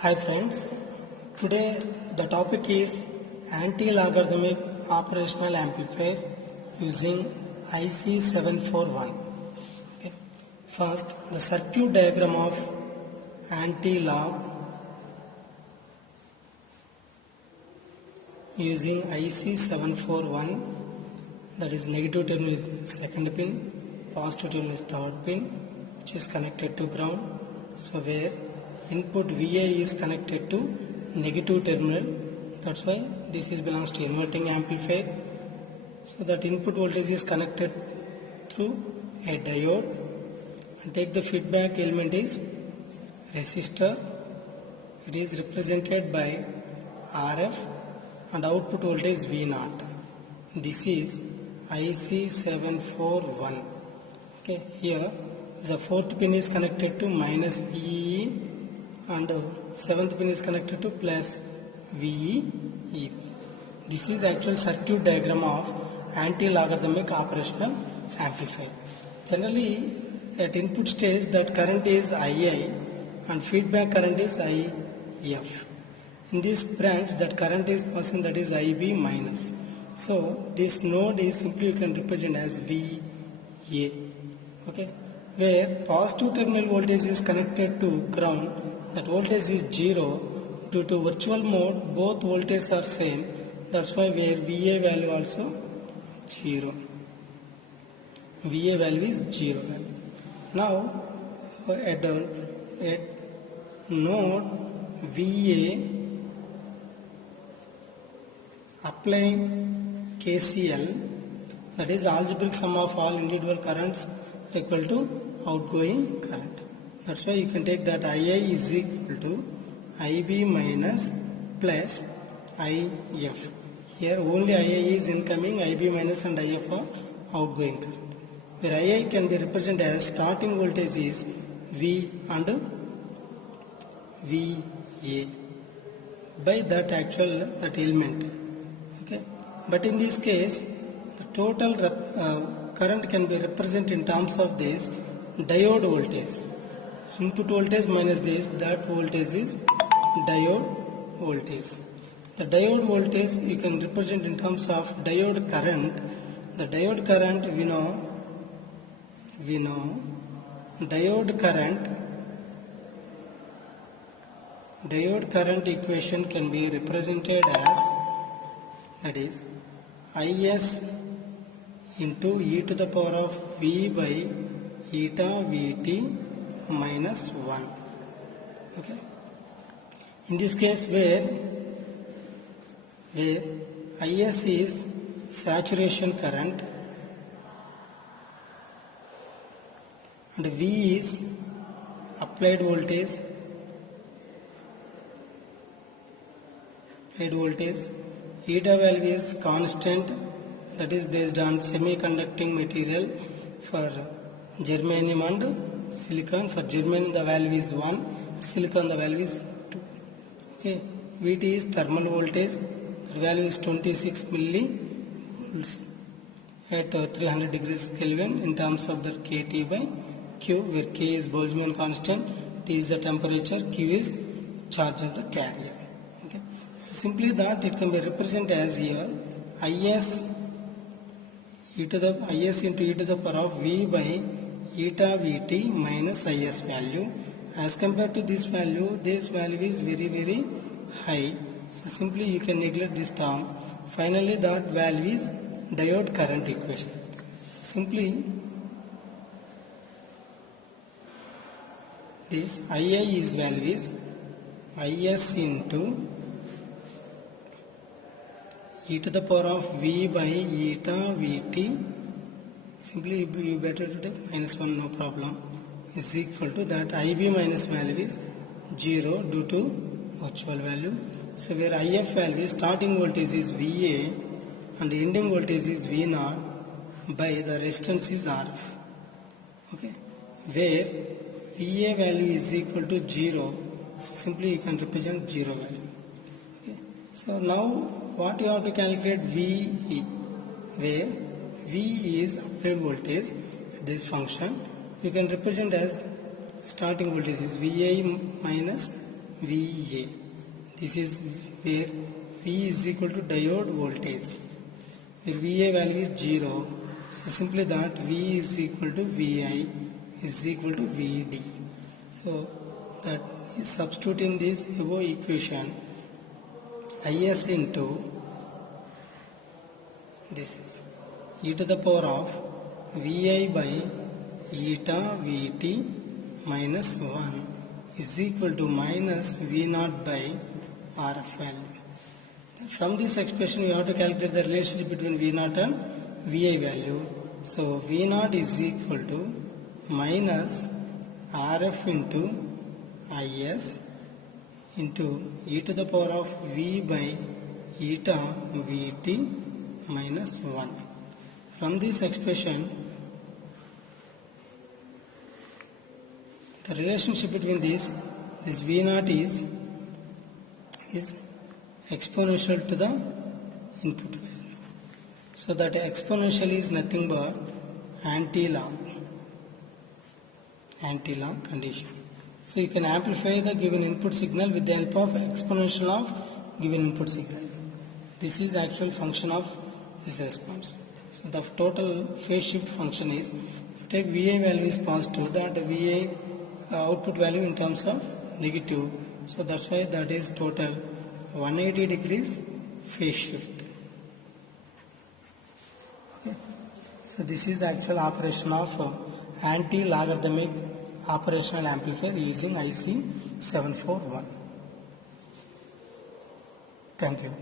Hi friends, today the topic is anti-logarithmic operational amplifier using IC 741. Okay. First, the circuit diagram of anti-log using IC 741, that is negative terminal is second pin, positive terminal is third pin, which is connected to ground. So where input VA is connected to negative terminal, that's why this is belongs to inverting amplifier. So that input voltage is connected through a diode, and take the feedback element is resistor. It is represented by RF and output voltage V0. This is IC 741. Okay, here the fourth pin is connected to minus VEE and seventh pin is connected to plus VEE. This is the actual circuit diagram of anti-logarithmic operational amplifier. Generally, at input stage, that current is II and feedback current is IF. In this branch, that current is passing, that is IB minus. So this node is simply you can represent as VA. Okay, where positive terminal voltage is connected to ground, that voltage is 0. Due to virtual mode, both voltages are same. That's why where VA value also 0. VA value is 0 value. Now at node VA, applying KCL, that is algebraic sum of all individual currents equal to outgoing current. That's why you can take that II is equal to IB minus plus IF. Here only II is incoming, IB minus and IF are outgoing current. Where II can be represented as starting voltage is V and VA by that element. Okay, but in this case the total current can be represented in terms of this diode voltage. So input voltage minus this, that voltage is diode voltage. The diode voltage you can represent in terms of diode current. The diode current we know diode current equation can be represented as, that is IS into e to the power of V by eta Vt minus 1. Okay. In this case where IS is saturation current and V is applied voltage, eta value is constant, that is based on semiconducting material. For germanium and silicon, for germanium the value is 1, silicon the value is 2. Okay, Vt is thermal voltage, the value is 26 millivolts at 300 degrees Kelvin in terms of the kT by Q, where K is Boltzmann constant, T is the temperature, Q is charge of the carrier. Okay, so simply that it can be represented as here IS into e to the power of V by eta Vt minus IS value. As compared to this value is very, very high. So simply you can neglect this term. Finally that value is diode current equation. So simply this II is value is IS into e to the power of V by eta Vt, simply you better to take minus 1, no problem, is equal to that IB minus value is 0 due to virtual value. So where IF value is starting voltage is VA and ending voltage is V0 by the resistance is RF. Okay, where VA value is equal to 0, so simply you can represent 0 value. Okay. So now what you have to calculate VE, where V is applied voltage at this function. You can represent as starting voltage is VA minus VA. This is where V is equal to diode voltage. Where VA value is 0. So simply that V is equal to VI is equal to VD. So that is substituting this above equation, Is into this is e to the power of Vi by eta Vt minus 1 is equal to minus V0 by Rf value. From this expression you have to calculate the relationship between V0 and Vi value. So V0 is equal to minus Rf into Is into e to the power of V by eta Vt minus 1. From this expression, the relationship between this V0 is exponential to the input value. So that exponential is nothing but anti-log condition. So you can amplify the given input signal with the help of exponential of given input signal. This is the actual function of this response. So the total phase shift function is, if you take VA value is positive, that VA output value in terms of negative. So that's why that is total 180 degrees phase shift. Okay. So this is the actual operation of anti-logarithmic operational amplifier using IC 741. Thank you.